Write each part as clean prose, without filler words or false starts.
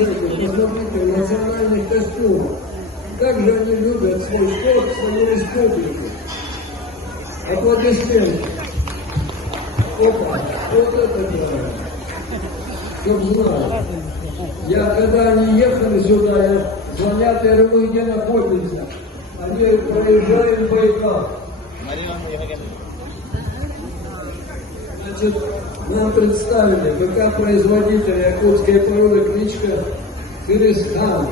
Посмотрите, в национальных костюмах. Как же они любят свой спорт, свою республику. Аплодисменты. Опа, вот это да. Чтоб знали. Когда они ехали сюда, звонят, я говорю, вы где находитесь? Они проезжаем Байкал. Значит, нам представили БК-производитель якутской породы, кличка Кыргызхан.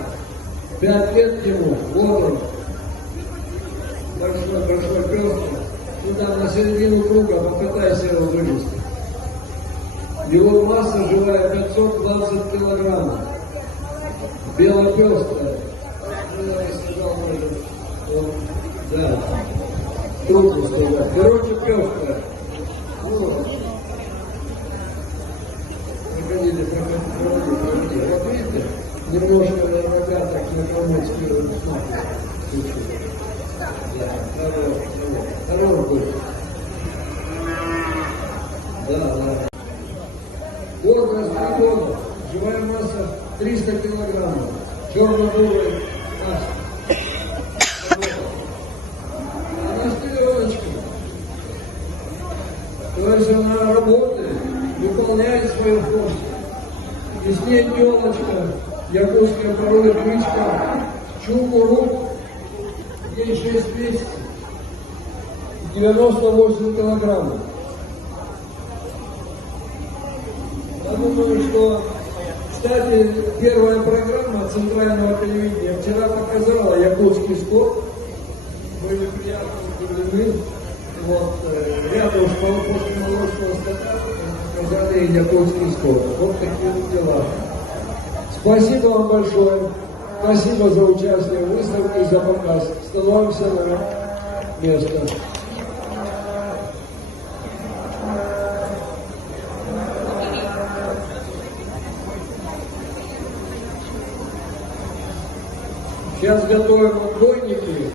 5 лет ему, ворон. Большой пес. Сюда на середину круга попытайся его вывести. Его масса живая 520 килограммов. Белопёстрая. Да. Трудно сказать. Короче, пёстрая. Проходите. Вот видите, немножко нога так на комочке хорош будет. Да. Возраст 3 года, живая масса 300 килограммов, черно-бурый наш. Она шпионочка. То есть она работает, выполняет свою функцию. И с ней телочка, якутская порода, кличка Чукуру, ей 6 месяцев, 98 килограммов. Я думаю, что, кстати, первая программа центрального телевидения вчера показала якутский спорт. Были приятно удивлены. Вот, рядом после молочного скота показали якутский спорт. Вот такие дела. Спасибо вам большое. Спасибо за участие в выставке и за показ. Становимся на место. Сейчас готовим отбойники.